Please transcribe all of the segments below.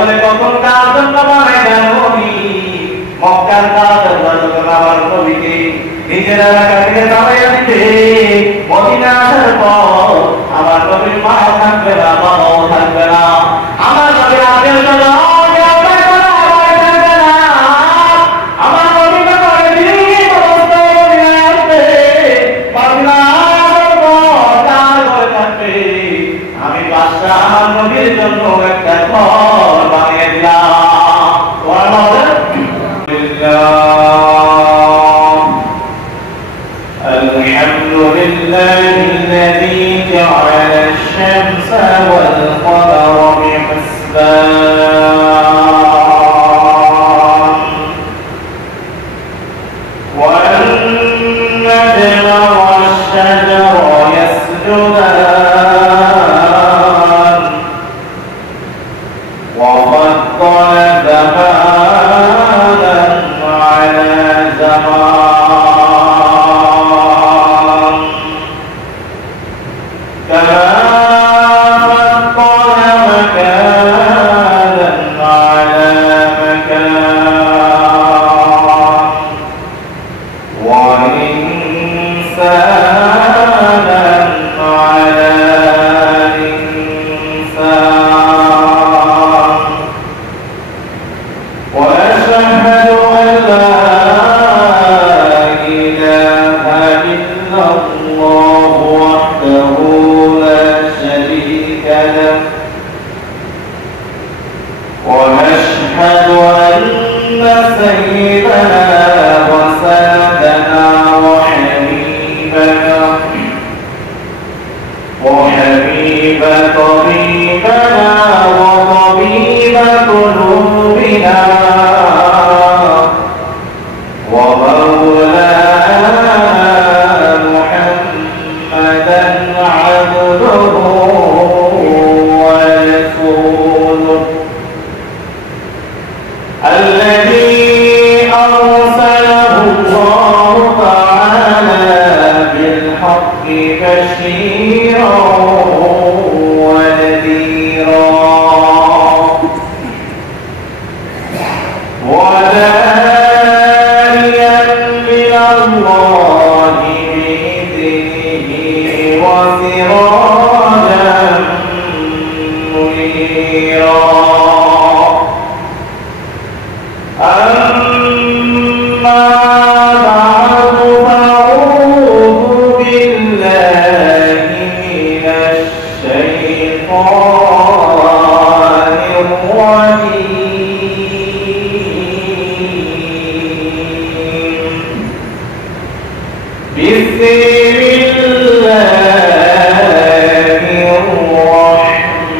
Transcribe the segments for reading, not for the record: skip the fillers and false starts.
বলে কখন কার জন্য বানাই জানি মক্কার কাজের জন্য আমার নবীকে নিজের এলাকা থেকে তাড়াইয়া দিতে মদিনা আসার পর আমার নবীর মা থাকবে না বাবাও থাকবে না আমার নবীর আত্মীয় স্বজন আমি বাদশা আমার নবীর জন্য একটা ঘর বানিয়ে দিলাম الحمد لله الذي جعل الشمس والقمر بحسبان والنجم والشجر يسجدان وفضل زمانا على زمان كما فضل مكانا على مكان وإنسانا على إنسان وأشهد أن لا إله إلا الله وحده لا شريك له ونشهد أن سيدنا وسادنا وحبيب طبيبنا وطبيب قلوبنا ومولانا محمدا عبده ورسوله الذي أرسله الله تعالى بالحق بشيرا ونذيرا وداعيا إلى الله بإذنه وسراجا منيرا أما بعد فأعوذ بالله من الشيطان الرجيم بسم الله الرحمن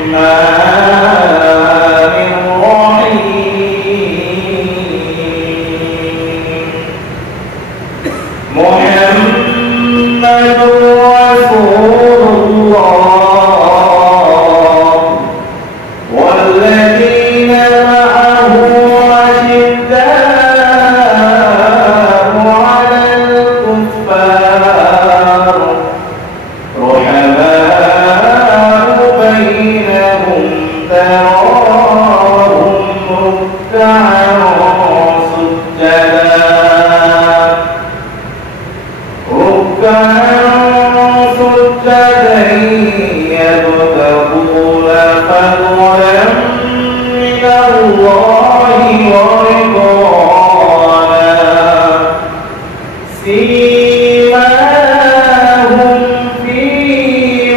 محمد رسول الله والذين معه أشداء على الكفار رحماء بينهم تراهم ركعا سجدا يبتغون فضلا من الله ورضوانا سيماهم في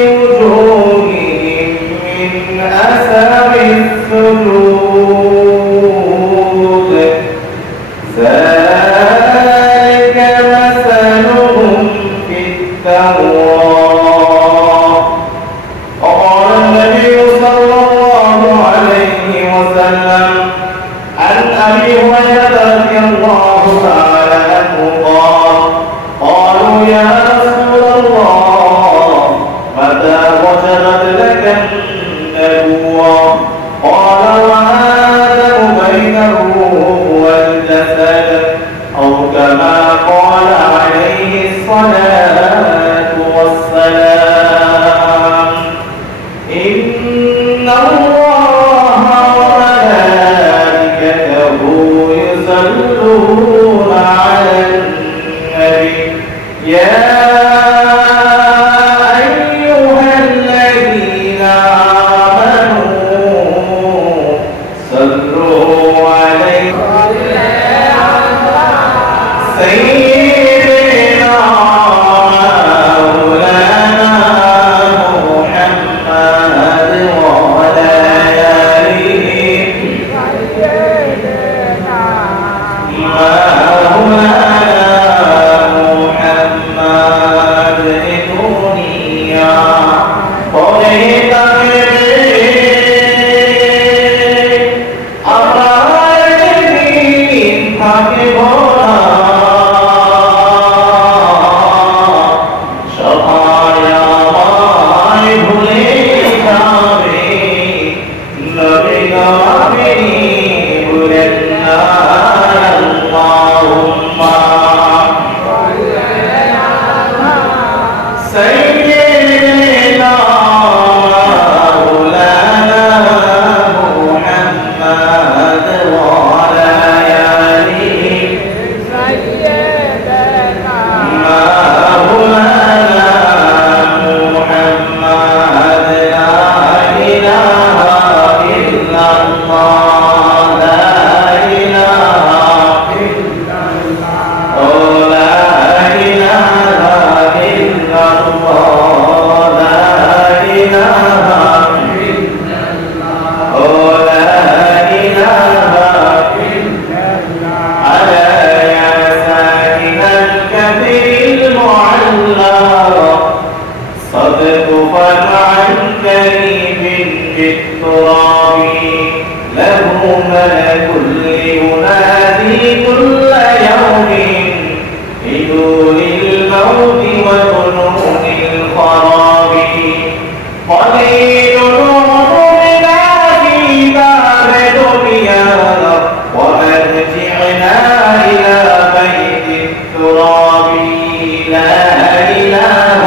وجوههم من أثر السجود ذلك مثلهم في التوراة وقال النبي صلى الله عليه وسلم عن أبي هريرة رضي الله تعالى عنه قال قالوا يا رسول الله متى وجبت لك النبوة قال يصلون على النبي يا أيها الذين آمنوا صلوا عليه سيدنا مولانا محمد وعلى آله مولانا محمد الدنيا قريت আমার দিন থাকে ভরা সবাই আমায় ভুলে যাবে নবী গো আপনি ভুলেন না আল্লাহুম্মা সাইয়্যিদিনা মাওলানা মুহাম্মদ ওয়া আলা আলিহি মাওলানা মুহাম্মদ লা ইলাহা ইল্লাল্লাহ লা ইলাহা ইল্লাল্লাহ ও লা ইলাহা ইল্লাল্লাহ লা ইলাহা ইল্লাল্লাহ ও লা ইলাহা ইল্লাল্লাহ আলা ইয়া সাকিনাল কাবিল মুআল্লা صدق فرعا كريم بالتراب له ملك ينادي كل يوم بدون الموت وظنون الخراب قليل عمرنا في دار دنيا ومرجعنا إلى بيت التراب لا إله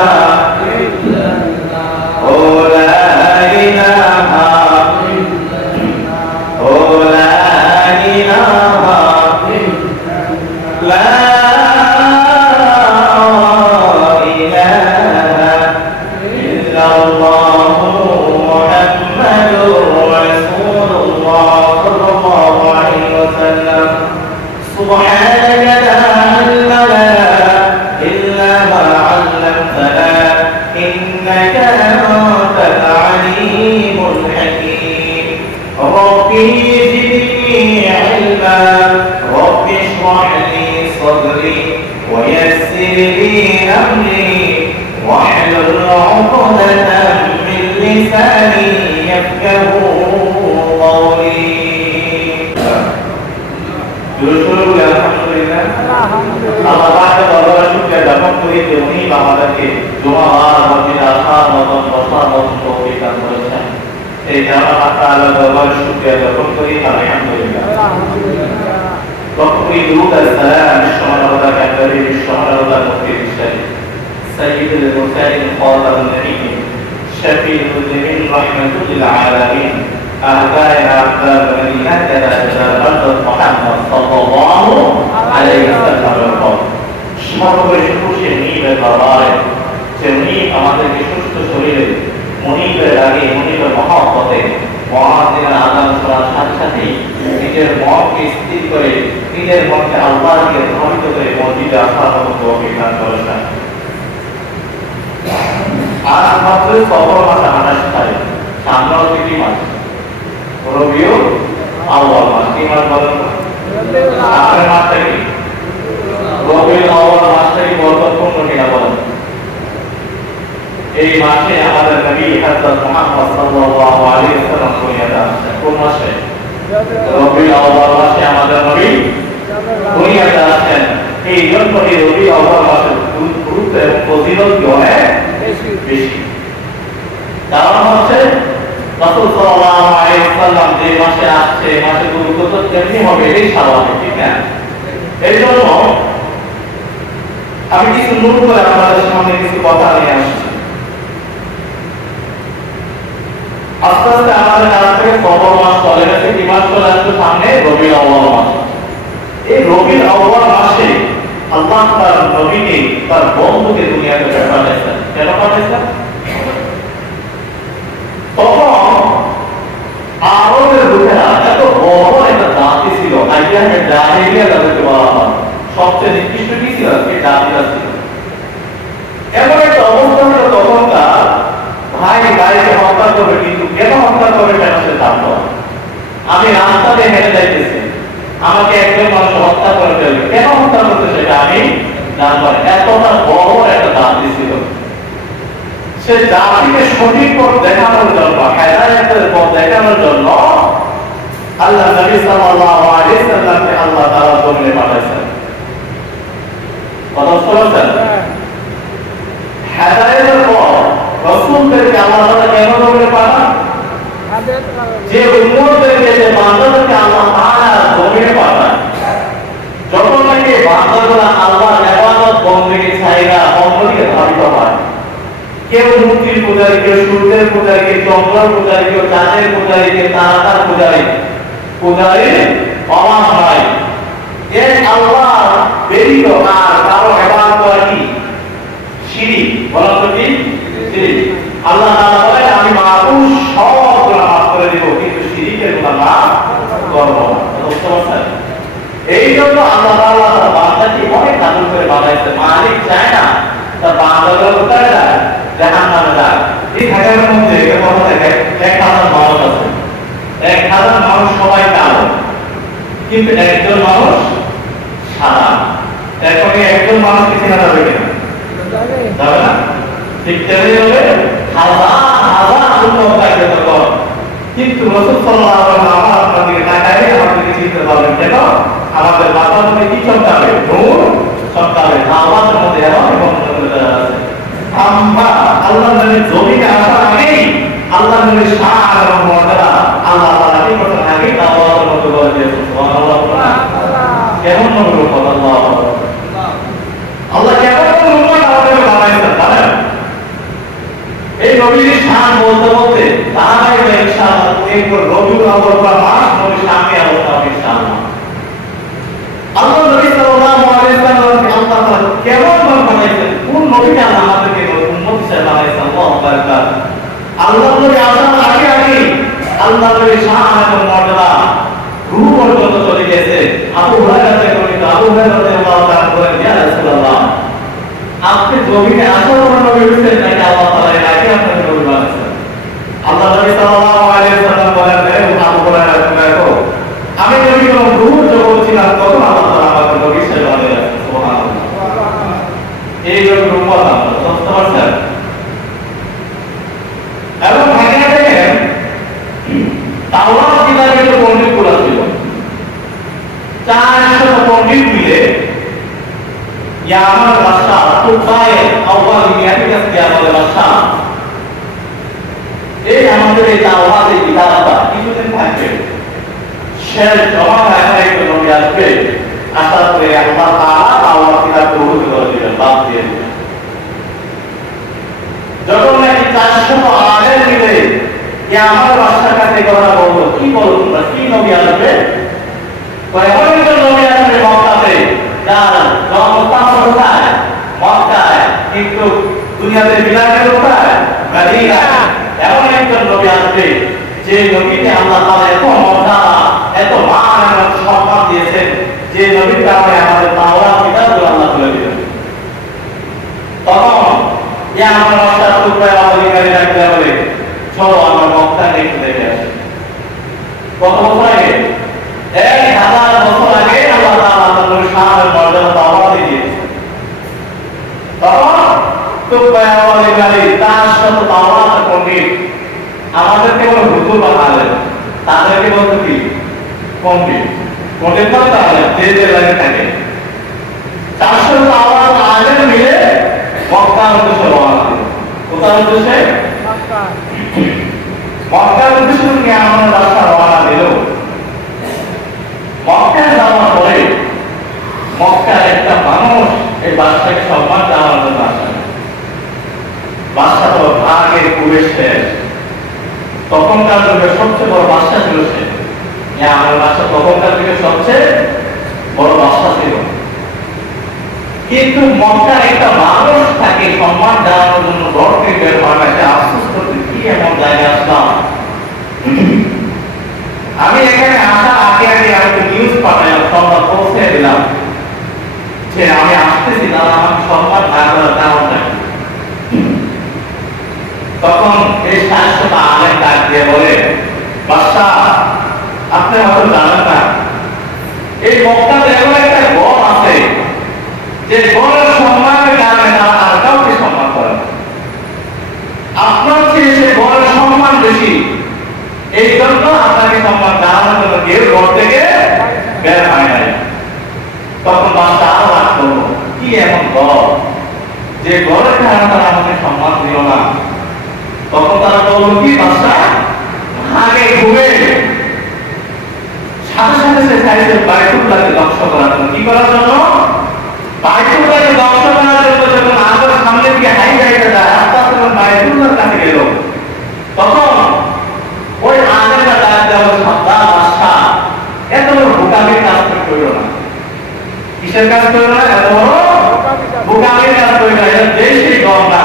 سبحانك لا علم لنا إلا ما علمتنا إنك أنت العليم الحكيم ربي زدني علما رب اشرح لي صدري ويسر لي أمري واحلل عقدة من لساني يفقه قولي আলহামদুলিল্লাহ আল্লাহ পাকের দরবারে শুকরিয়া জ্ঞাপন করি যে উনি আমাদেরকে জুমার মসজিদে আসার মতন বসার মতন তৌফিক দান করেছেন এই জন্য আল্লাহ তাআলার দরবারে শুকরিয়া জ্ঞাপন করি আলহামদুলিল্লাহ وكل درود السلام الشهر كبري الشهر المكي الشريف سيد المرسلين خاتم النبيين شفيع المذنبين رحمة للعالمين أهدانا أحباب المدينة إلى الأرض محمد صلى الله عليه وسلم القول সর্বশেষ খুশি নিবের দরবারে যে উনি আমাদেরকে সুস্থ শরীরে মনিবের আগে মনিবের মহব্বতে মহাদিনের আযান শোনার সাথে সাথে নিজের মনকে স্থির করে নিজের মনকে আল্লাহকে ধাবিত করে মসজিদে আসার মতো তৌফিক দান করেছেন। আজ মাত্র সফর মাস 28 তারিখ, সামনে তিনটি মাস, রবিউল আউয়াল মাস। কি মাস বলেন? আপনার মাসটা কি? রবিউল আউয়াল মাসটা কি বরকতপূর্ণ কিনা বলেন? এই মাসে আমাদের নবী হযরত মুহাম্মদ সাল্লাল্লাহু আলাইহি ওয়াসাল্লাম দুনিয়াতে আসেন। কোন মাসে? রবিউল আউয়াল মাসে আমাদের নবী দুনিয়াতে আসেন। এই জন্য এই রবিউল আউয়াল মাসের গুরুত্ব এবং ফজিলত কি অনেক বেশি। কারণ হচ্ছে রাসূল সাল্লাল্লাহু আলাইহি ওয়াসাল্লাম যে মাসে আসছে, মাসে গুরুত্ব তো তেমনি হবে, এটাই স্বাভাবিক, ঠিক না? এই জন্য আমি কিছু নূর করে আপনাদের সামনে কিছু কথা নিয়ে আসছি। আস্তে আস্তে আমাদের কাছ থেকে সফর মাস চলে গেছে, কি মাস চলে আসছে সামনে? রবিউল আউয়াল মাস। এই রবিউল আউয়াল মাসে আল্লাহ তার নবীকে তার বন্ধুকে দুনিয়াতে পাঠাইছেন। কেন পাঠাইছেন? তখন আরবের লোকেরা এত বড় একটা জাতি ছিল, আইয়ামের জাহিলিয়া তাদেরকে বলা হয়। সবচেয়ে নিকৃষ্ট কি ছিল? এই জাতিটা ছিল। এমন একটা অবস্থা হলো তখনকার, ভাই ভাইকে হত্যা করবে, কিন্তু কেন হত্যা করবে সেটা সে জানতো না। আমি রাস্তা দিয়ে হেঁটে যাইতেছি, আমাকে একজন মানুষ হত্যা করে ফেলবে, কেন হত্যা করতে সেটা আমি জানবো না। এতটা বড় একটা জাতি ছিল। সে জাতিকে সঠিক পথ দেখানোর জন্য, হেদায়েতের পথ দেখানোর জন্য আল্লাহ নবী সাল্লাল্লাহু আলাইহি সাল্লামকে আল্লাহ তাআলা জমিনে পাঠাইছেন। কথা শুনছেন? হেদায়েতের পথ রাসূলদেরকে আল্লাহ তাআলা কেন জমিনে পাঠান? যে উম্মতদেরকে, যে বান্দাদেরকে আল্লাহ তাআলা জমিনে পাঠান, যখন নাকি বান্দারা আল্লাহর ইবাদত বন্দেগী ছাইরা অন্যদিকে ধাবিত হয়, কেউ মূর্তির পূজারী, কেউ সূর্যের পূজারী, কেউ চন্দ্রের পূজারী, কেউ চাঁদের পূজারী, কেউ তারার পূজারী, অভাব হয়। এর আল্লাহ ব্যতীত আর কারো ইবাদত করা কি শিরক? বলা তো কি শিরক। আল্লাহ তাআলা বলেন, আমি মানুষ সব গুনাহ মাফ করে দেব, কিন্তু শিরকের গুনাহ মাফ করব না। বুঝতে পারছেন? এই জন্য আল্লাহ তাআলা তার বান্দাকে অনেক আদর করে বানাইছে। মালিক চায় না তার বান্দাগুলো কোথায় যায়? জাহান্নামে যায়। এই ঢাকার মধ্যে একটা কথা দেখে, 1000 মানুষ আছে, 1000 মানুষ সবাই কালো, কিন্তু একজন মানুষ সাদা। এখন এই একজন মানুষকে চেনা যাবে কিনা? যাবে না। ঠিক তেমনি হবে হাজার হাজার উম্মত থাকবে তখন, কিন্তু রাসূল সাল্লাল্লাহু আলাইহি ওয়াসাল্লাম আমার আপনার দিকে তাকাইলে আমাদেরকে চিনতে পারবেন। কেন? আমাদের মাথার মধ্যে কি চমকাবে? নূর চমকাবে। আমাদের মধ্যে এমন এবং আছে আমরা আল্লাহ নবী জমিনে আসার আগেই আল্লাহ নবীর শান এবং মর্যাদা আল্লাহ তাআলা কি করতে আগে দাওয়াতের মধ্যে বলে দিয়েছেন। সুবহানাল্লাহ। কেমন নবী আল্লাহ আল্লাহ কেমন নবী আমাদের বানাইছেন জানেন? এই নবীর শান বলতে বলতে তারাই ইনশাআল্লাহ এরপর রবিউল আউয়াল মাস নবীর সামনে আলোচনা ইনশাআল্লাহ। আল্লাহ নবী সাল্লাল্লাহু আলাইহি ওয়াসাল্লামকে আল্লাহ তাআলা কেমন বানাইছেন, কোন নবীকে আল্লাহ আমাদেরকে উম্মত হিসেবে বানাইছেন। আল্লাহু আকবার। আল্লাহ নবী আসার আগে আগে আল্লাহ নবীর শান এবং মর্যাদা রূহ পর্যন্ত চলে গেছে। আবু হুরায়রা থেকে বর্ণিত, আবু হুরায়রা রাদিয়াল্লাহু তাআলা বলেন, ইয়া রাসূলুল্লাহ, আপনি জমিনে আসার পর নবী হয়েছেন নাকি আল্লাহ তাআলা এর আগে আপনাকে নবী বানাইছেন? আল্লাহ নবী সাল্লাল্লাহু আলাইহি ওয়াসাল্লাম বলেন, হে আবু হুরায়রা, তুমি দেখো, আমি নবী যখন রূহ জগৎ ছিলাম তখন আল্লাহ তাআলা আমাকে নবী হিসেবে বানিয়েছেন। সুবহানাল্লাহ। এই রকম উম্মত আমরা বুঝতে পারছেন? এবং এখানে দেখেন তাওরাত কিতাবের যে পণ্ডিতগুলো ছিল, 400 পণ্ডিত মিলে ইয়ামার বাদশা তুফায়ে আউয়াল মিয়াতির কাছে আমাদের বাদশা এই আমাদের এই তাওরাত এই কিতাবটা কিছুদিন থাকবে, শেষ জমা হয় কোনো নবী আসবে, আসার পরে আল্লাহ তাআলা তাওরাত কিতাব গ্রহণ করে দিবেন, বাদ দিয়ে দিবেন। যখন নাকি 400 আলেম মিলে ইয়ামার বাদশার কাছে কথা বলতো, কি বলো তোমরা, কি নবী আসবে? এমন একজন নবী আসবে মক্কাতে, যার জন্মস্থান কোথায়? মক্কায়, কিন্তু দুনিয়াতে বিলাসের কোথায়? মদিনা। এমন একজন নবী আসবে যে নবীকে আল্লাহ তাআলা এত মর্যাদা, এত মান এবং সম্মান দিয়েছেন, যে নবীর কারণে আমাদের তাওরাত কিতাবগুলো আল্লাহ তুলে দিলেন। তখন ইয়ামার বাদশা তুফায়ে অধিকারী ডাকতে বলে, চলো আমরা মক্কায় একটু দেখে আসি। কত বছর আগে? 1000 বছর আগে আল্লাহ তাআলা তার শানের মর্যাদা তাওরাত দিয়েছেন। তখন তুফায়ে অধিকারী 400 তাওরাত পণ্ডিত, আমাদের কেবল হুজুর বানালেন, তাদেরকে বলতো কি পণ্ডিত। পণ্ডিত মানে তাহলে যে লাইনে থাকে 400 তাওরাত আলেম মিলে মক্কার উদ্দেশ্যে রওনা দিল। কোথার উদ্দেশ্যে? মক্কা। মক্কার উদ্দেশ্যে নিয়ে আমাদের রাস্তা রওনা দিল। মক্কায় যাওয়ার পরে মক্কার একটা মানুষ এই বাদশাকে সম্মান জানানোর জন্য আসেন। বাদশা তো আগের পুরে শেষ, তখনকার যুগে সবচেয়ে বড় বাদশা ছিল সে। আমার বাদশা তখনকার যুগে সবচেয়ে বড় বাদশা ছিল। কিন্তু মক্কার একটা মানুষ তাকে সম্মান জানানোর জন্য ঘর থেকে বের হয় না, আফসোস করতে কি এমন জায়গায় আসলাম। আমি এখানে আসার আগে আগে আমি নিউজ পাঠালাম, সংবাদ পৌঁছে দিলাম যে আমি আসতেছি, তারা আমাকে সম্মান না করার কারণ নাকি। তখন এই সাহসটা আলেম ডাক দিয়ে বলে, বাদশা আপনি হয়তো জানেন না, এই মক্কাতে এমন একটা গণ আছে যে গণের সম্মানের কারণে তারা আর কাউকে সম্মান করে না। আপনার চেয়ে সে গণের সম্মান বেশি, এই জন্য আপনাকে সম্মান জানানোর জন্য কেউ ঘর থেকে বের হয় নাই। তখন বাদশা আরো রাগ করলো, কি এমন গড় যে গড়ের কারণে তারা আমাকে সম্মান দিল না। তখন তারা বলল কি, বাদশা আগে ঘুরে সাথে সাথে সে চাইছে বাইতুল্লাহকে ধ্বংস করার জন্য। কি করার জন্য? বাইতুল্লাহকে ধ্বংস করার জন্য। যখন আবার সামনে দিকে হাই গাড়িটা যায়, আস্তে আস্তে যখন বাইতুল্লাহর কাছে গেল, তখন ওই আলেমটা ডাক দেওয়া, সাবধান বাদশা, এত বড় বোকামির কাজ করলো না। কিসের কাজ করলো না? এত বড় বোকামির কাজ করলো না। এটা দেশেই গম না,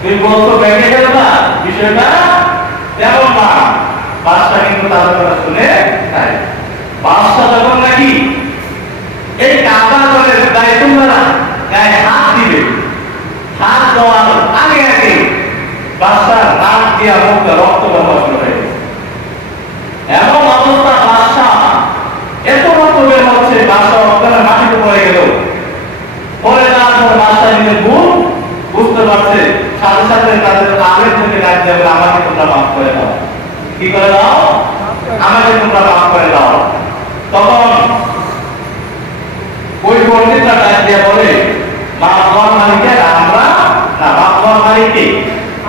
তুই বলতো ব্যাগে গেল না, বিষয়টা তেমন না। বাদশা কিন্তু তাদের কথা শুনে তাই বাদশা যখন নাকি এই কাবা ঘরের বাইতুল্লাহ গায়ে হাত দিবে, হাত দেওয়ার আগে আগে বাদশার নাক দিয়া মুখ রক্ত বের শুরু হয়ে গেছে। এমন অবস্থা, বাদশা এত রক্ত বের হচ্ছে, বাদশা অজ্ঞানের মাটিতে পড়ে গেল। পরে যাওয়ার পর বাদশা নিজের ভুল বুঝতে পারছে, সাথে সাথে তাদের আলেম থেকে ডাক দেবে, আমাকে তোমরা মাফ করে দাও। কি করে দাও? আমাকে তোমরা মাফ করে দাও। তখন ওই পণ্ডিতরা ডাক দিয়ে বলে, মাফ হওয়ার মালিকের আমরা না, মাফ হওয়ার মালিককে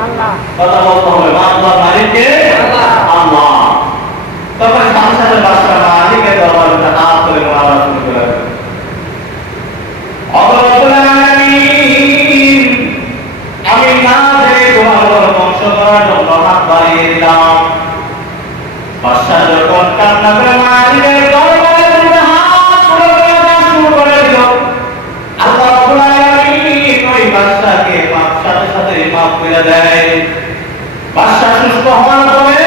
আল্লাহ। কথা বলতে হবে, মাফ হওয়ার মালিককে আল্লাহ। তখন সাথে সাথে বাদশা মালিকের দরবারে হাত করে মোনাজাত শুরু করে দেবে, আমি না জেনে তোমার ধ্বংস করার জন্য হাত বাড়িয়ে দিলাম। বাদশা যখন কান্না করে মালিকের দরবারে হাত শুরু করে দিল, আল্লাহ রাব্বুল আলামিন ওই বাদশাকে সাথে সাথে মাফ করে দেয়। বাদশা সুস্থ হওয়ার পরে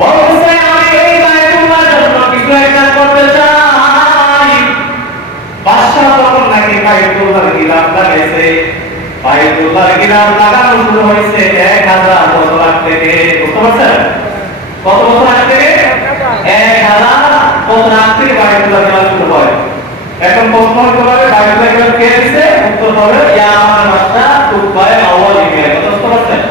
বলছে, আমি এই বাইতুল্লাহর জন্য কিছু একটা করতে চাই। বাদশা তখন নাকি বাইতুল্লাহর গিলাফ লাগাইছে। বাইতুল্লাহর গিলাফ লাগানো শুরু হয়েছে 1000 বছর আগ থেকে। বুঝতে পারছেন কত বছর আগ থেকে? 1000 বছর আগ থেকে বাইতুল্লাহর গিলাফ শুরু হয়। এখন প্রশ্ন হতে পারে, বাইতুল্লাহর গিলাফ কে দিয়েছে? উত্তর হবে ইয়ামান বাদশা তুবায় আউয়াল ইমিয়া। বুঝতে পারছেন?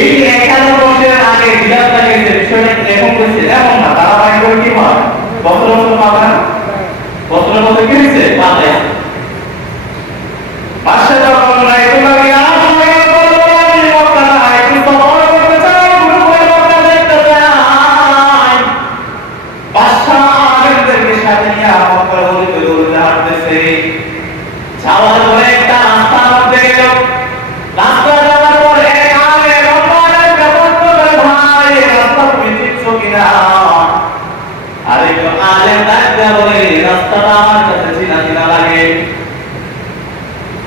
এই 1000 বছরের আগে গিলাফ লাগাইছে, বিষয়টা এরকম হয়েছে এমন না। তারা বাইতুল কি হয় বছর বছর পাবে না, বছর বছর কি হয়েছে পাবে। বাদশা যখন বাইতুল্লাহর গিলাফ যাওয়ার পরে একটা রাস্তার মধ্যে গেল। রাস্তা যাওয়ার পরে আরে রব্বানের ব্যবস্থা করে, ভাই রাস্তা তুমি চিনছো কিনা? আরে আলেম ডাক দেয়া বলে, রাস্তাটা আমার কাছে চিনা চিনা লাগে।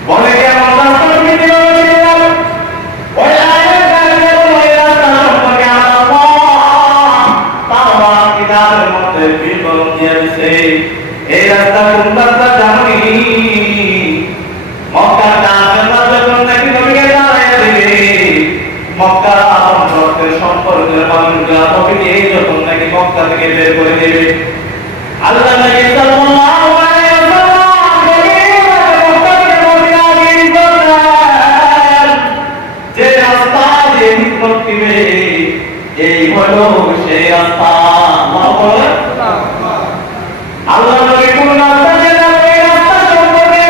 বলে কেমন রাস্তা তুমি চিনলাম? ওই আলেম ডাক দেয়া বলে, এই রাস্তা সম্পর্কে আমার তাওরাত কিতাবের মধ্যে বিবরণ দিয়ে দিয়েছে। এই রাস্তা কোন রাস্তা জানি? মক্কার কাফেররা যখন নাকি নবীকে দাঁড়াইয়া দিবে, মক্কার আপন রক্তের সম্পর্কের মানুষরা নবীকে যখন নাকি মক্কা থেকে বের করে দেবে, আল্লাহ নবী সাল্লাল্লাহু আলাইহি ওয়াসাল্লাম মক্কা থেকে মদিনা নিয়ে যাবেন। যে রাস্তা দিয়ে হিজরত দিবে, এই হলো সেই রাস্তা। আল্লাহু আকবার। আল্লাহ নবী কোন রাস্তা ছেড়ে এই রাস্তা সম্পর্কে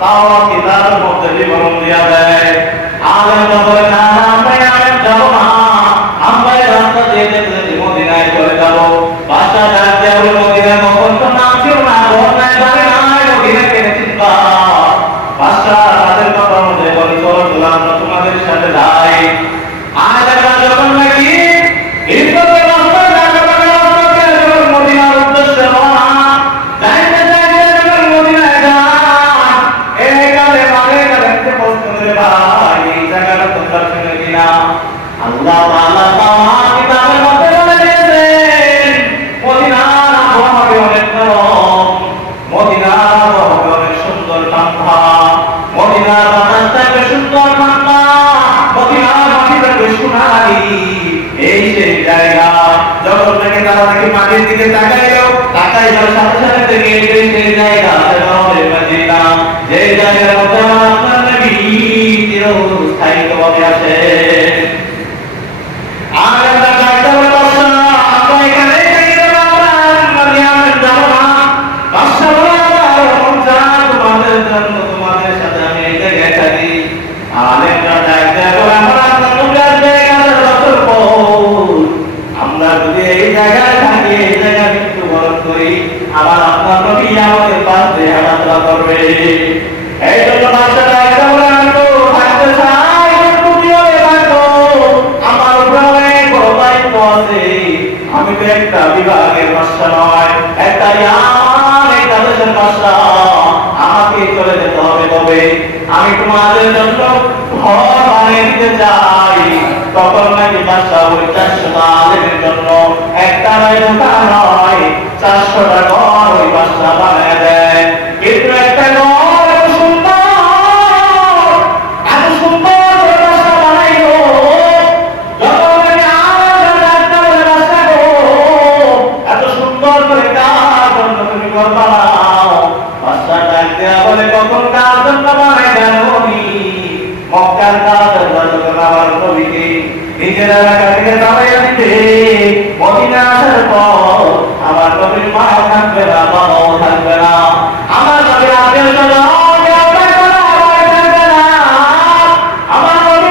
তাওরাত কিতাবের মধ্যে বিবরণ দেয়া দেয়। আলেমরা বলে, না আমরা আলেম যাব না, আমরা এই রাস্তা দিয়ে যেতে তাআলা তাওরাত কিতাবের মধ্যে বলে দিয়েছেন মদিনার আবহাওয়া হবে অনেক নরম, মদিনার আবহাওয়া হবে অনেক সুন্দর ঠান্ডা, মদিনার বাতাস থাকবে সুন্দর ঠান্ডা, মদিনার মাটি থাকবে সোনালি। এই সেই জায়গা যখন থেকে তারা নাকি মাটির দিকে তাকাইলো, তাকাইবার সাথে সাথে থেকে সেই জায়গা হবে মদিনা, যে জায়গার মধ্যে আমার আপনার নবী চিরস্থায়িত্বভাবে আছে। আর আমরা চাইতে হবে বাদশা আমরা এখানে থেকে যাবো, মদিনাতে যাবো না। বাদশা বলে তোমাদের জন্য তোমাদের সাথে আমি এই জায়গায় থাকি। আলেমরা চাইতে হবে আমরা আপনার নবীর জায়গায় বছর পর আমরা যদি এই জায়গায় থাকি, এই জায়গায় মৃত্যুবরণ করি, আবার আপনার নবী আমাদের পাশ দিয়ে হাঁটাচলা করবে। এই জন্য বাদশা চাইতে বলে আমি তো থাকতে চাই, আমার উপরে অনেক বড় দায়িত্ব আছে। আমি তো একটা বিভাগের বাদশা নয়, একটা একটা দেশের বাদশা, আমাকে চলে যেতে হবে। তবে আমি তোমাদের জন্য ঘর বানিয়ে দিতে চাই। তখন নাকি বাদশা ওই 400টা আলেমের জন্য একটা নয় দুটা নয় 400টা ঘর ওই বাদশা বানিয়ে দেয়। কিন্তু একটা ঘর এত সুন্দর বাদশা বানাইলো, যখন আমি বাদশা গো এত সুন্দর করে কার জন্য তুমি ঘর বানাও? বাদশা ডাক দেয়া বলে কখন কার জন্য বানাই জানো? মক্কার কাফের যখন আমার নবীকে নিজের এলাকা থেকে তাড়াইয়া দিতে, মদিনা আসার পর আমার নবীর মা থাকবে না, বাবাও থাকবে না, আমার নবীর আত্মীয়স্বজন আমার নবী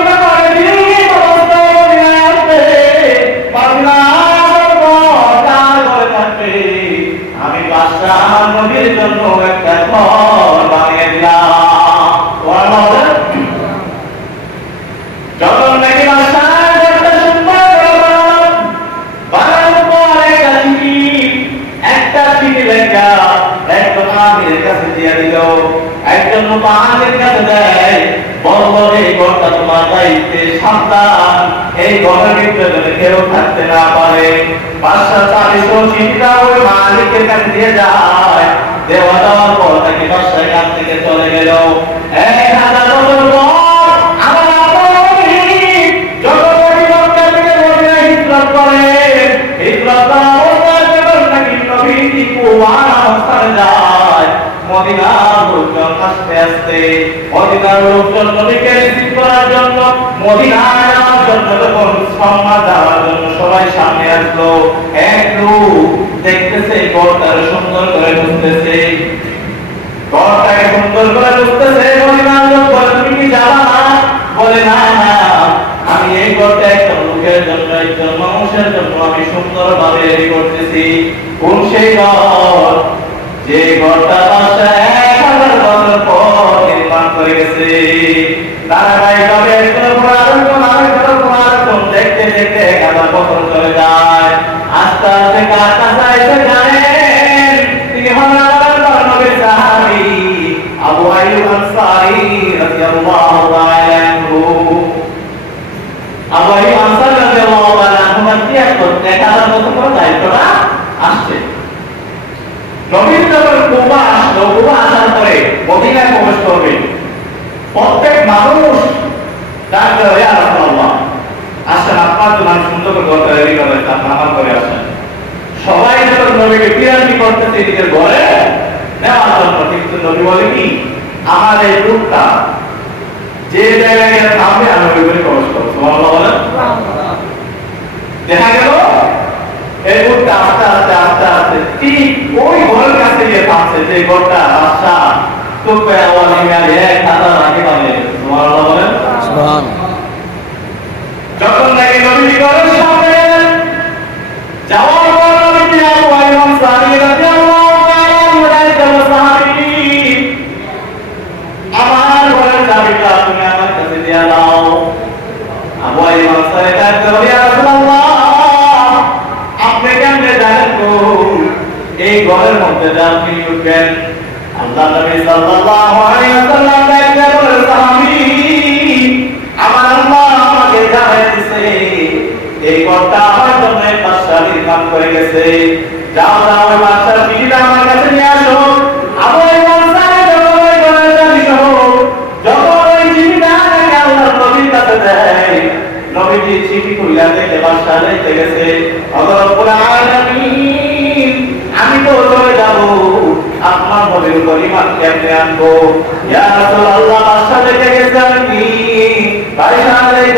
থাকবে। আমি বাদশা আমার নবীর জন্য একটা ঘর বানিয়ে দিলাম। যখন নাকি একটা চিঠি লেখা একজন আমিরের কাছে দিয়ে দিল, একজন মহাজের কাছে দেয়, বলল এই ঘরটা তোমার দায়িত্বে, সাবধান এই ঘরের ভিতরে কেউ থাকতে না পারে। বাদশা চালিত চিঠিটা ওই মালিকের কাছে দিয়ে যায়, দেওয়া দেওয়ার পর তাকে বাদশার কাছ থেকে চলে গেল। 1000 বছর পর মদিনার লোকজন আস্তে আস্তে মদিনার লোকজন নবীকে রিসিভ করার জন্য, মদিনায় যাওয়ার জন্য, যখন সম্মান দেওয়ার জন্য সবাই সামনে আসলো, এক লোক দেখতেছে ঘরটাকে সুন্দর করে বুঝতেছে, ঘরটাকে সুন্দর করে বুঝতেছে। মদিনার লোক বলে তুমি কি যাবা না? বলে না না, আমি এই ঘরটা একটা লোকের জন্য, একজন মানুষের জন্য আমি সুন্দরভাবে রেডি করতেছি। কোন সেই ঘর? যে ঘরটা বাদশা 1000 বছর পর নির্মাণ করে গেছে। ধারাবাহিকভাবে একজনের পর আরেকজন, আরেকজনের পর আরেকজন, দেখতে দেখতে 1000 বছর চলে যায়। আস্তে আস্তে কার কাছে এসে জানেন তিনি হলেন আল্লাহর নবীর সাহাবী আবু আইয়ুব আনসারী রাদিয়াল্লাহু তাআলা আনহু। আবু আইয়ুব আনসারী রাদিয়াল্লাহু তাআলা আনহু কি করতে 1000 বছর পর দায়িত্বটা আসছে। নবীর যখন কুবা আসলো, কুবা আসার পরে মদিনায় প্রবেশ করবে, প্রত্যেক মানুষ ডাকতে হবে ইয়া রাসূলুল্লাহ, আসেন আপনার জন্য আমি সুন্দর করে ঘরটা রেডি করে আপনার নামাজ করে আসেন। সবাই যখন নবীকে পিরানি করতেছে নিজের ঘরে নেওয়ার জন্য, কিন্তু নবী বলে কি আমার এই রূপটা যে জায়গায় গেলে থামবে আমি ওই ঘরে প্রবেশ করবো। সুবহানাল্লাহ বলেন। দেখা গেল এই ঘরটা আস্তে আস্তে আস্তে আস্তে ঠিক ওই ঘরের কাছে গিয়ে থামছে, যে ঘরটা বাদশা তোকে আওয়াজ নিয়ে 1000 আগে পাবে। সুবহানাল্লাহ বলেন। সুবহানাল্লাহ। যখন নাকি নবী ঘরের সামনে যাওয়ার পর নবী আবু আইয়ুব আনসারী রাদিয়াল্লাহু তাআলা আনহু সাহাবী, আমার ঘরের চাবিটা তুমি আমার কাছে দিয়ে দাও। আবু আইয়ুব আনসারী বলে ইয়া রাসূলুল্লাহ, আপনি কেমনে জানেন তো এই ঘরের মধ্যে আপনি উঠবেন? আল্লাহ নবী সাল্লাল্লাহু আলাইহি ওয়াসাল্লাম বলেন সাহাবী, আমার আল্লাহ আমাকে জানাই দিয়েছে এই ঘরটা আমার জন্য বাদশাহ নির্মাণ করে গেছে, যাও যাও ওই বাদশার চিঠিটা আমার কাছে নিয়ে আসো। আবু আইয়ুব আনসারী যখন ওই ঘরের চাবি সহ যখন ওই চিঠিটা নাকি আল্লাহর নবীর কাছে দেয়, নবীজি চিঠি খুলে দেখে বাদশাহ দেখতে গেছে, আল্লাহ রাব্বুল আলামিন আমি তো চলে যাব, আপনার নবীর উপর ঈমান কেমনে আনবো? ইয়া রাসূলুল্লাহ বাদশাহ দেখে গেছে আমি বাইশা আলাইহি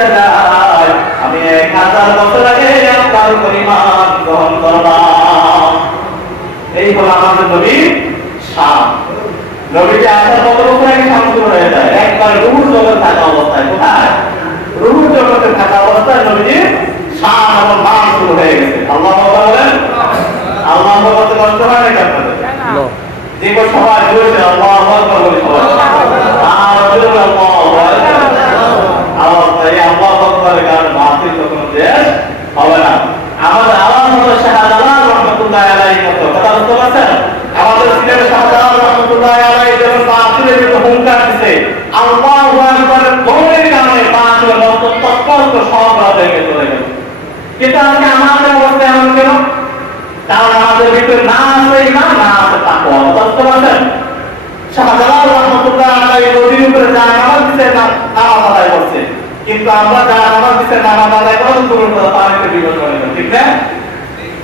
আমি 1000 বছর আগে আপনার উপর ঈমান গ্রহণ করলাম। এই হলো আমাদের নবীর শান। নবীজি আসার কত বছর আগে শান শুরু হয়ে যায়? একবার রূহুর জগতে থাকা অবস্থায়, কোথায়? রূহুর জগতে থাকা অবস্থায় নবীজির শান এবং মান শুরু হয়ে গেছে। আল্লাহু আকবার বলেন। আল্লাহু আকবার বলতে কষ্ট হয় নাকি আপনাদের? যে কোনো সবাই জোরে আল্লাহু আকবার বলে সবাই আর জোরে আল্লাহু আকবার। আওয়াজ এই আল্লাহু আকবারের কারণে বাতিল তখন দেশ হবে না। আমাদের আওয়াজ হলো শাহজালাল রাহমাতুল্লাহি আলাইহির মতো, কথা বুঝতে পারছেন? আমাদের সিলেটের শাহজালাল রাহমাতুল্লাহি আলাইহি যখন বাতিলের বিরুদ্ধে হুঙ্কার দিতে আল্লাহু আকবারের ধ্বনির কারণে বাতিলের মতো তৎপরত সব রাতে চলে গেল। কিন্তু আজকে আমাদের অবস্থা এমন কেন? কারণ আমাদের ভিতরে না আছে ঈমান, না আছে তাকওয়া, বুঝতে পারছেন? শাহজালাল রাহমাতুল্লাহি আলাইহি নদীর উপরে যায় নামাজ দিতে নামাজ আদায় করছে, কিন্তু আমরা যারা নামাজ দিতে নামাজ আদায় করব দূর পানিতে বিপদ করে না, ঠিক না?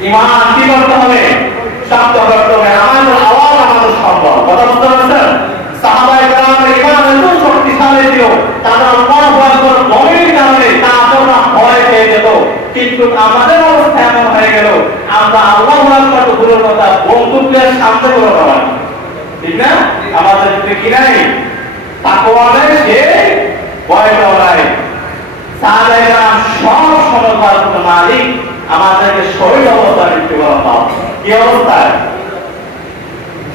ঈমান কি করতে হবে? শক্ত করতে হবে। আমাদের আওয়াজ আমাদের সম্ভব, কথা বুঝতে পারছেন? সাহাবায়ে কেরামের ঈমান এত শক্তিশালী ছিল, তারা আল্লাহু আকবার বলার কারণে কাফেররা ভয় পেয়ে যেত। কিন্তু আমাদের অবস্থা এমন হয়ে গেল, আমরা আল্লাহু আকবার তো দূরের কথা, বন্দুকের সামনে করে দাঁড়াই, ঠিক না? আমাদের ভিতরে কি নাই? তাকওয়া নাই, সে ভয়টাও নাই। সাহাবায়ে কেরাম সব সময় মালিক আমাদেরকে শহীদ অবস্থায় মৃত্যুবরণ দাও। কি অবস্থায়?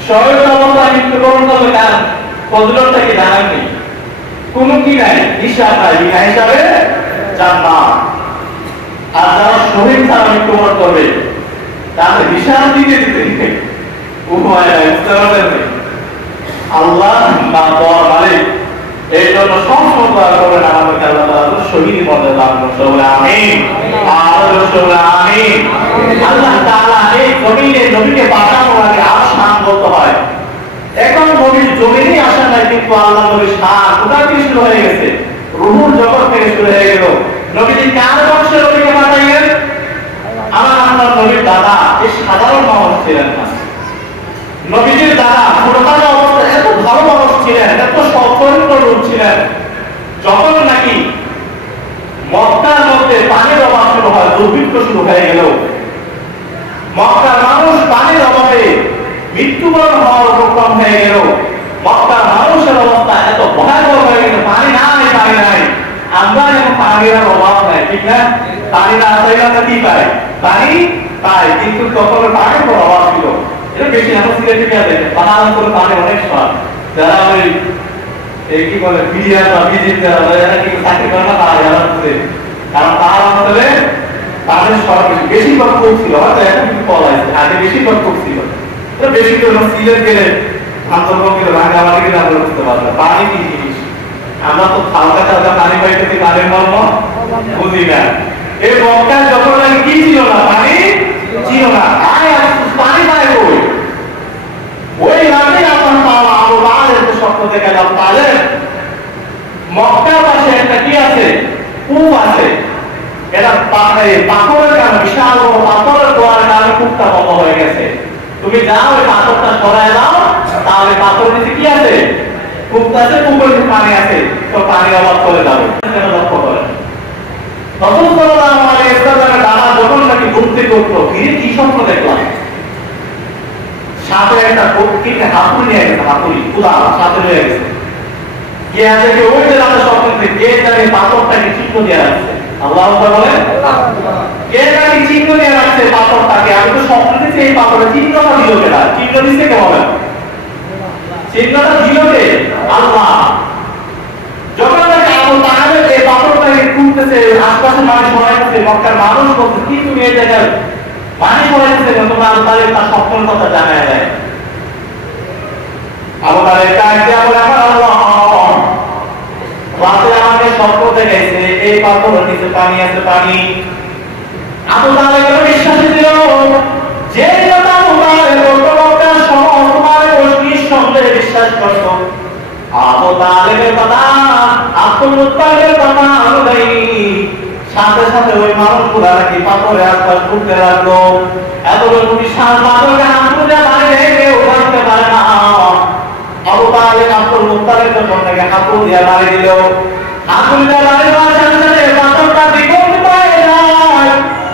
শহীদ অবস্থায় মৃত্যুবরণ করবে। কারণ ফজিলতটা কি জানেননি? কোনো কি নাই, হিসাব নাই, বিনা হিসাবে জান্নাত। আর যারা শহীদ ছাড়া মৃত্যুবরণ করবে তাদের হিসাব দিতে দিতে উপায় নাই, বুঝতে পারছেন? আল্লাহ বা মালিক এই জন্য সবসময় দোয়া করবেন আমাদেরকে আল্লাহ তাআলা শহীদ পদে দান করুন। আমিন, আমিন। আল্লাহ তাআলা এই জমিনে নবীকে পাঠানোর আগে আর শান বলতে হয়। এখন নবীর জমিনেই আসা নাই, কিন্তু আল্লাহ নবীর শান কোথা থেকে শুরু হয়ে গেছে? রূহুর জগৎ থেকে শুরু হয়ে গেল। নবীজি কার বংশে নবীকে পাঠাইলেন? আমার আপনার নবীর দাদা এই সাধারণ মানুষ ছিলেন না। নবীজির দাদা ছোটখাটো অবস্থায় এত ভালো মানুষ ছিলেন, এত সচ্চরিত্র লোক ছিলেন, যখন নাকি মক্কার মধ্যে পানির অভাব শুরু হয়, দুর্ভিক্ষ শুরু হয়ে গেল, মক্কার মানুষ পানির অভাবে মৃত্যুবরণ হওয়ার উপক্রম হয়ে গেল। মক্কার মানুষের অবস্থা এত ভয়াবহ হয়ে গেল, পানি নাই, পানি নাই। আমরা যেমন পানির অভাব নাই, ঠিক না? পানি না চাইলে আমরা কি পাই? পানি পাই, কিন্তু তখন পানির অভাব ছিল। এটা বেশি আমার সিলেটে গিয়ে দেখেন পাহাড় অঞ্চলে পানি অনেক স্বাদ। যারা ওই কি বলে বিরিয়ানি বা বিজিত যারা কি চাকরি করে না তারা যারা বুঝে, কারণ পাহাড় অঞ্চলে পানির স্বাদ বেশি কম ছিল, হয়তো এখন কিন্তু কম আছে, আগে বেশি কম ছিল। বেশি করে সিলেট গেলে আন্দোলন গেলে রাঙ্গামাটি গেলে আমরা বুঝতে পারবো পানি কি জিনিস। আমরা তো হালকা হালকা পানি পাইতেছি, পানির মর্ম বুঝি না। এই মক্কায় যখন কি ছিল না, পানি ছিল না, পানি পায় কই? ওই রাতে আমার বাবা আবু বাকরের স্বপ্ন দেখে গেলাম, তাদের মক্কার পাশে একটা কি আছে? কূপ আছে। এটা পাথরের কারণে, বিশাল বড় পাথরের দোয়ার কারণে কূপটা বন্ধ হয়ে গেছে। তুমি যাও ওই পাথরটা সরায় দাও, তাহলে পাথর নিচে কি আছে? কূপটা আছে, কূপের নিচে পানি আছে, তো পানির অভাব চলে যাবে। লক্ষ্য করেন রাসূল সাল্লাল্লাহু আলাইহি ওয়াসাল্লামের দাদা যখন নাকি ঘুরতে করতো, কি স্বপ্ন দেখলাম? সাথে একটা কিনে হাতুড়ি নিয়ে গেছে, হাতুড়ি পুরা সাথে নিয়ে গেছে। কে আছে কি ওই যে রাতে স্বপ্ন দেখে কে জানে পাথরটাকে চিহ্ন দিয়ে রাখছে। আল্লাহু আকবার বলেন। কে জানে চিহ্ন দিয়ে রাখছে পাথরটাকে? আমি তো স্বপ্ন দেখছি এই পাথরের চিহ্নটা দিল কেনা? চিহ্ন দিচ্ছে কে বলেন? চিহ্নটা দিল কে? আল্লাহ। যখন নাকি আবু তাহের এই পাথরটাকে খুঁজতেছে, আশপাশের মানুষ সরাইতেছে, মক্কার মানুষ বলছে কি তুমি এই জায়গায় পানি সরাইতেছে, তোমরা আবু তাহের তার স্বপ্নের কথা জানায় দেয়। আবু তাহের কাছে বলে আমার আল্লাহ রাতে আমাকে স্বপ্ন দেখাইছে এই পাথরের নিচে পানি আছে, পানি আবু তালেবের বিশ্বাসী ছিল যে কথা আবু তালেব বলতে সমস্ত নিঃসন্দেহে বিশ্বাস করত। আবু তালেবের কথা আব্দুল মুত্তালিবের কথা অনুযায়ী সাথে সাথে ওই মানুষগুলা নাকি পাথরে আস্তে ঘুরতে লাগলো। এতটুকু বিশাল পাথরকে হাতুড়ে বাইরে কেউ উঠাতে পারে না। আবু তালেব আব্দুল মুত্তালিবের জন্য নাকি হাতুড় দিয়ে বাড়ি দিল। হাতুড় দিয়ে বাড়ি দেওয়ার সাথে সাথে পাথরটা বিকল্পিত হয়ে যায়।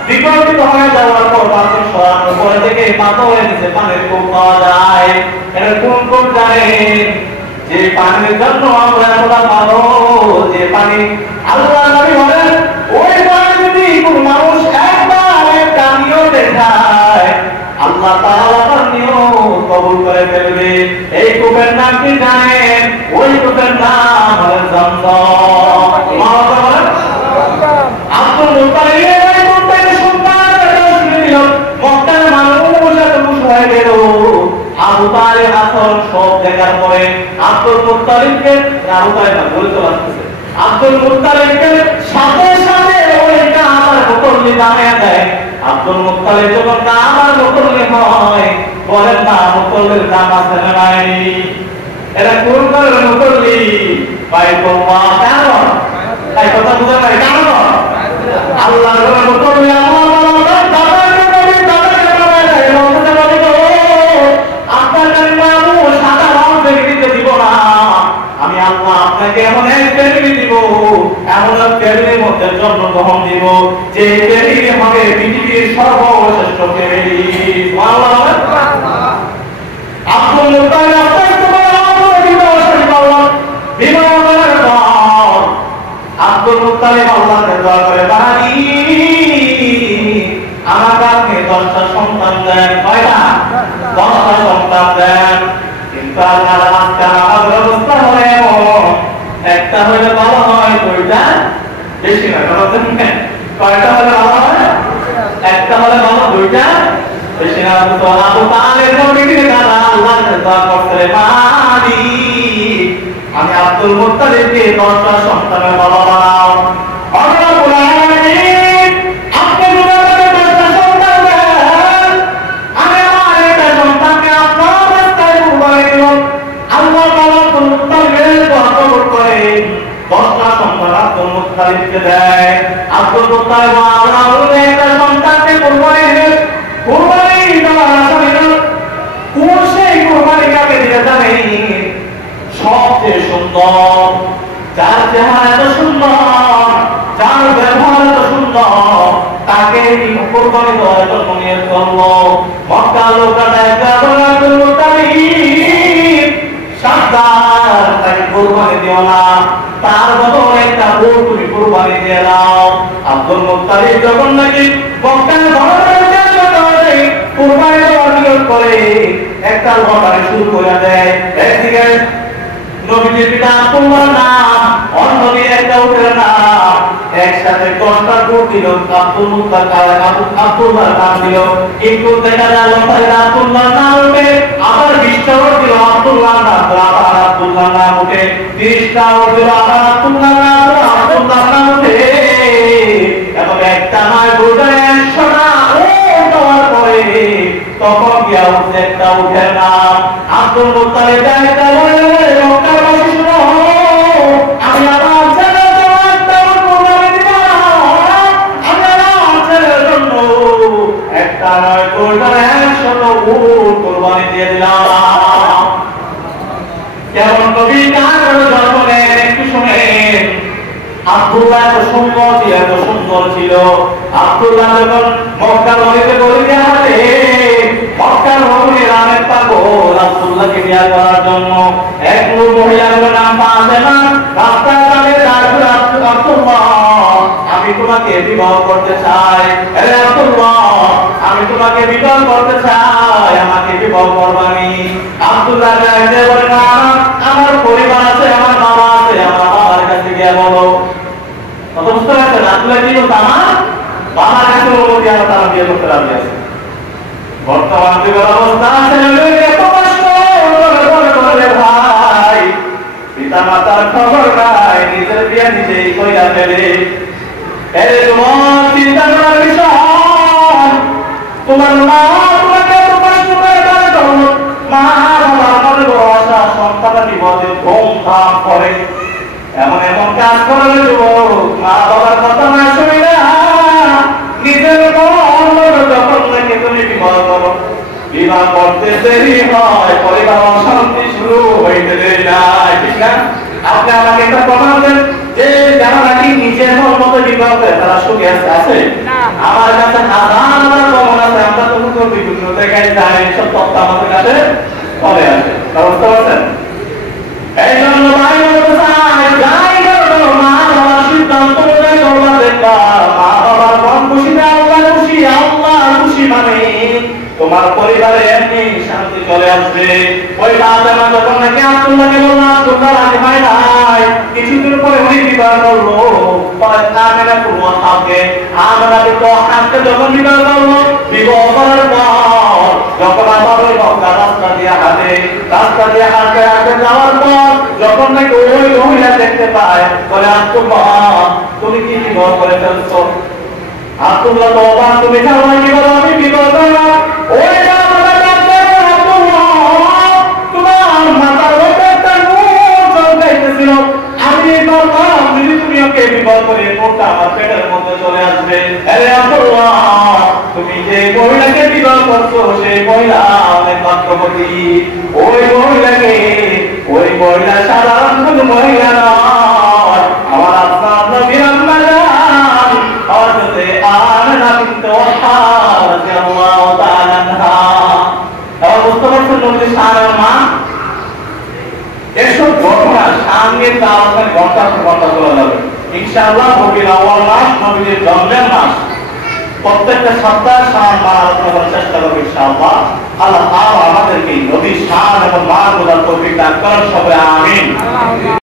বিকল্পিত হয়ে যাওয়ার পর পাথর সরানোর পরে থেকে পাথরের নিচে পানির কূপ পাওয়া যায়। এটা কোন কূপ জানেন? যে পানির জন্য আমরা এতটা ভালো, যে পানি আল্লাহ নবী বলেন ওই পানি যদি কোনো মানুষ একবার একটা নিয়ত দেখায় আল্লাহ তাআলা তার নিয়ত কবুল করে ফেলবে। এই কূপের নাম কি জানেন? ওই কূপের নাম হলো জমজম। আব্দুল মুত্তালিব এই কূপ থেকে সন্তান দিল। মক্কার মানুষ এত খুশি হয়ে গেল। আবু তালেব আসল সব দেখার পরে আব্দুল মুত্তালিবকে আবু তালেব বলে তো আসছে আব্দুল মুত্তালিবকে সাথে সাথে ওই কাবার মুতল্লি বানিয়ে দেয়। আব্দুল মুত্তালিব যখন কাবার মুতল্লি হয় বলেন না মুতল্লির নাম আছে না নাই? এটা কোন কাবার মুতল্লি? বাইতুল্লাহ। কেন? তাই কথা বুঝা যায় কেন? আল্লাহর মুতল্লি আল্লাহ আপনাকে এমন এক পৃথিবী দিব, এমন এক পৃথিবীর মধ্যে জন্মগ্রহণ দিব যে পৃথিবী হবে পৃথিবীর সর্বশ্রেষ্ঠ পৃথিবী। আব্দুল মুত্তালিব আব্দুল মুত্তালিব আল্লাহকে দোয়া করে বাড়ি আমার কাছে 10টা সন্তান দেন। কয়টা? 10টা সন্তান দেন। কিন্তু আল্লাহর আমাদের অবস্থা হলে একটা হলে ভালো হয়, দুইটা বেশি না। কয়টা হলে ভালো হয়? একটা হলে ভালো, দুইটা বেশি না। আবু তালেব নবীকে তারা আল্লাহকে দোয়া করতে পারি আমি আব্দুল মুত্তালিবকে 10টা সন্তানের বাবা বানাও। আব্দুল মুত্তালিব একটা সন্তানকে কুরবানি দিলেন। কুরবানি দেওয়ার আসামি কোন সেই কুরবানি কাকে দিতে জানেন? সবচেয়ে সুন্দর, যার চেহারা এত সুন্দর, যার ব্যবহার এত সুন্দর, তাকে কুরবানি দেওয়ার জন্য নিয়ে চললো। মক্কার লোকেরা আব্দুল মুত্তালিব সাবধান, তাকে কুরবানি দিও না, তার বদলে একটা গরু তুমি কুরবানি দিয়ে দাও। আব্দুল মুত্তালিব যখন নাকি মক্কার কুরবানি দেওয়ার নিয়ত করে একটা লটারি শুরু করে দেয়। একদিকে নবীজির পিতা আব্দুল্লাহর নাম, অন্যদিকে একটা উটের নাম, একসাথে 10টা গরু দিল। আব্দুল মুত্তালিব আব্দুল্লাহর নাম দিল। কিন্তু দেখা যায় লটারির আব্দুল্লাহর নাম উঠে আবার 20টা দিল আব্দুল্লাহর নাম, আবার আব্দুল্লাহর নাম উঠে 30টা দিল আবার আব্দুল্লাহর নাম, আব্দুল্লাহর নাম উঠে এবং একটা নয় দুটো 100টা দেওয়ার পরে তখন গিয়া উঠছে একটা উঠের নাম। আব্দুল মুত্তালিব একটা বলে মক্কার বাসী শুনো, আমি আমার ছেলের জন্য একটা উট কুরবানি দিব। আমি আমার ছেলের জন্য একটা নয় দুটো 100টা উট কুরবানি দিয়ে দিলাম। কেমন কবি কার জন্ম নেন একটু শুনেন। আব্দুল্লাহ এত সুন্দর ছিল, এত সুন্দর ছিল। আব্দুল্লাহ যখন মক্কার গলিতে গলিতে হাঁটে, মক্কার মহিলার নামের পাগল আব্দুল্লাহকে বিয়ে করার জন্য এক মহিলার নাম ফাতেমা রাস্তায় দাঁড়িয়ে তারপরে আব্দুল্লাহ আমি তোমাকে বিবাহ করতে চাই। আরে আব্দুল্লাহ আমি তোমাকে বিবাহ করতে চাই, আমাকে বিবাহ করবানি? আব্দুল্লাহ বলে না, আমার পরিবার আছে, আমার বাবা আছে, আমার বাবার কাছে গিয়ে বলো। বুঝতে পারছেন? আব্দুল্লাহ কি বলতো? আমার বাবার কাছে অনুমতি আমার তারা বিয়ে করতে রাজি আছে। বর্তমান যুগের অবস্থা এত কষ্ট ভাই, পিতা মাতার খবর নাই, নিজের বিয়ে নিজেই কইরা ফেলে। এর তোমার চিন্তা করার বিষয় তোমার মা তোমাকে প্রকাশ করে দেয়, মা বাবা মনে বড় আশা সন্তানের বিপদে ধুমধাম করে এমন এমন কাজ করে মা বাবার কথা না শুনে না নিজের যখন নাকি তুমি বিবাহ করো, বিবাহ করতে দেরি হয়, পরিবার অশান্তি শুরু হইতে দেরি না, ঠিক না? আপনি আমাকে একটা প্রমাণ দেন যে যারা নাকি নিজের মতো বিবাহ করে তারা সুখে আছে? আমার কাছে হাজার হাজার প্রমাণ আছে। আমরা তো বিভিন্ন জায়গায় যাই, সব তথ্য আমাদের কাছে চলে আসে। বুঝতে পারছেন? এই জন্য ভাই বলতে চাই, যাই করো মা বাবার সিদ্ধান্ত অনুযায়ী করবা, দেখবা মা বাবার মন খুশিতে আল্লাহ খুশি, আল্লাহ খুশি মানে তোমার পরিবারে এমনি শান্তি চলে আসবে। ওই ফাতেমা যখন নাকি আব্দুল্লাহকে বলল, আব্দুল্লাহ রাজি হয় নাই, কিছুদিন পরে উনি বিবাহ করলো আমেনা করবো হাতে, আমেনা তো হাতকে যখন বিবাহ করলো, বিবাহ করার পর যখন আবার ওই মক্কা রাস্তা দিয়ে হাঁটে যাওয়ার পর যখন নাকি ওই মহিলা দেখতে পায়, বলে আব্দুল্লাহ তুমি কি বিবাহ করে ফেলছো? আব্দুল্লাহ তো অবাক, তুমি জানো কি বলো আমি বিবাহ করলাম? ওই তোমার মাথার মধ্যে একটা নূর চলতেছিল, আমি বললাম যদি তুমি ওকে বিবাহ করে নূরটা আমার পেটের মধ্যে চলে আসবে। আরে আব্দুল্লাহ তুমি যে মহিলাকে বিবাহ করছো সেই মহিলা অনেক পাত্রবতী, ওই মহিলা সাধারণ কোন মহিলা নয়, আমার আপনার নবীর আম্মা জান হযরতে আমিনা বিনতে ওয়াহাব রাদিয়াল্লাহু তাআলা আনহা। তাহলে বুঝতে পারছেন নবীর শানের মান। এসব ঘটনা সামনে তার ঘন্টা চলে যাবে ইনশাআল্লাহ। রবিউল আউয়াল মাস নবীর জন্মের মাস, প্রত্যেকটা সপ্তাহে শান মান আলোচনা করার চেষ্টা করবো ইনশাআল্লাহ। আল্লাহ তাআলা আমাদেরকে নবীর শান এবং মান বোঝার তৌফিক দান করেন, সবাই আমিন।